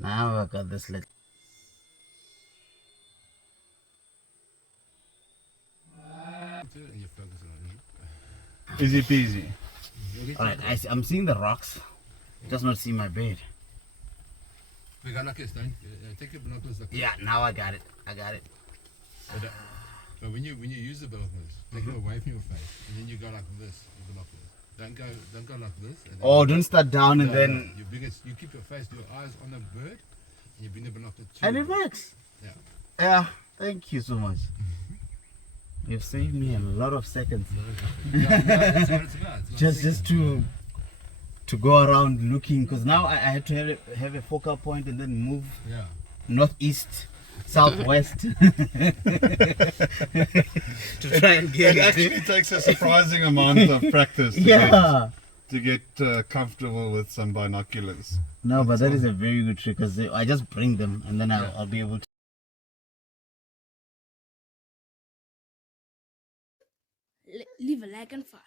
Now I got this little. Easy peasy. Alright, I'm seeing the rocks, just not seeing my bait. We got like this, don't take your binoculars like this. Yeah, now I got it. I got it. But when you use the binoculars, take it away from your face, and then you go like this with binoculars. Don't go like this. And then Oh, don't start down and then. you keep your eyes on the bird, and you bring the binoculars to And the it bird. works. Yeah. Yeah, thank you so much. You've saved me a lot of seconds. That's what it's about. It's about Just to go around looking, because now I had to have a focal point and then move northeast, southwest to try and get It actually takes a surprising amount of practice to get comfortable with some binoculars. No, but that is a very good trick, because I just bring them and then I'll be able to. Leave a like and follow.